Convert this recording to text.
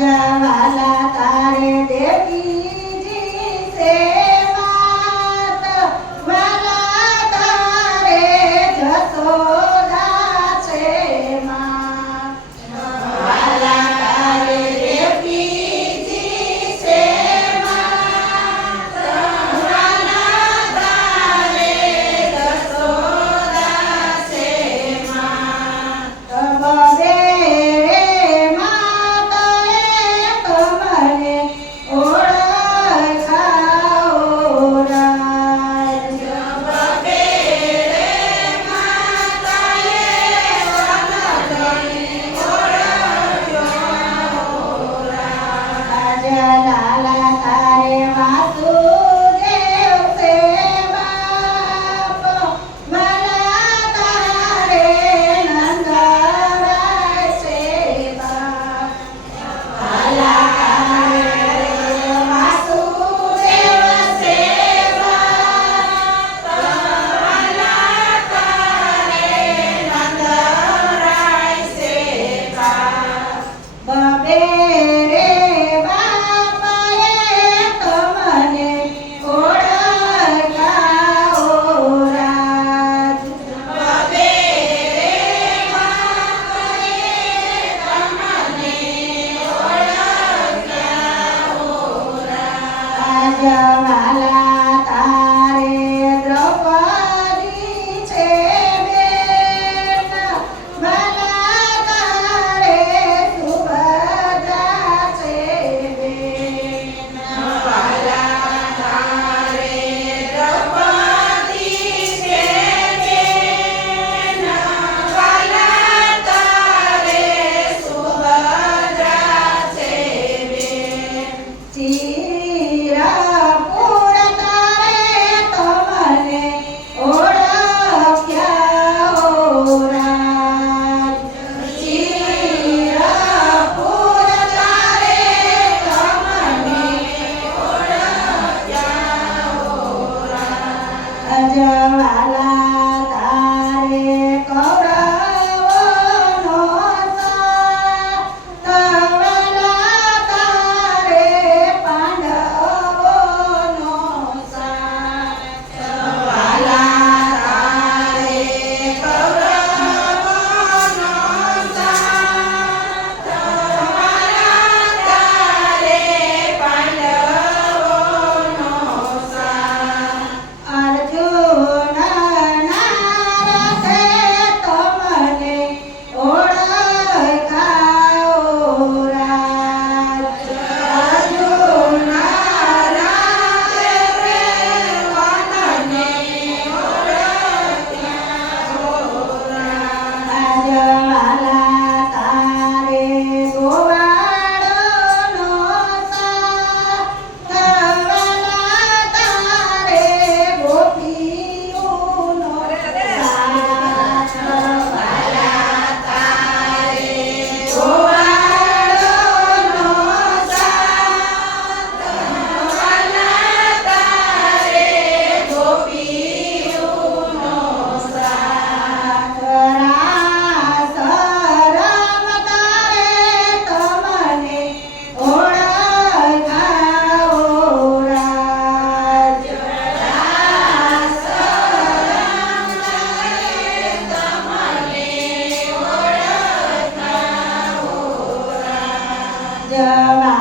વાલા તારે દેવીજી સેવા વાલા તારે જસોદા છે માં વાલા તારે દેવીજી સેવા વાલા તારે જસોદા છે માં બબે લાલા તારે વાસુદેવ સેવા વાલા તારે નંદરાય સેવા વાલા તારે વાસુદેવ સેવા વાલા તારે નંદરાય સેવા બબે વાલા તારે દ્રૌપદી છે બેન વાલા તારે સુભદ્રા છે બેન વાલા તારે દ્રૌપદી છે બેન વાલા તારે સુભદ્રા છે બેન ચિરાપુર તારે તમને ઓળખ્યા ઓ રાજ ચિરાપુર તારે તમને ઓળખ્યા ઓ રાજ વાલા તારે કૌરવોનો સાથ વાલા તારે પાંડવોનો સાથ વાલા તારે કૌરવોનો સાથ વાલા તારે પાંડવોનો સાથ અર્જુનના રથે તમને ઓળખ્યા ઓ રાજ અર્જુનના રથે તમને ઓળખ્યા ઓ રાજ વાલા તારે ગોવાળોનો સાથ વાલા તારે ગોપીઓનો સાથ વાલા તારે ગોવાળોનો સાથ વાલા તારે ગોપીઓનો સાથ રાસ રમતા તારે તમને ઓળખ્યા ઓ રાજ રાસ રમતા તમને ઓળખ્યા ઓ રાજ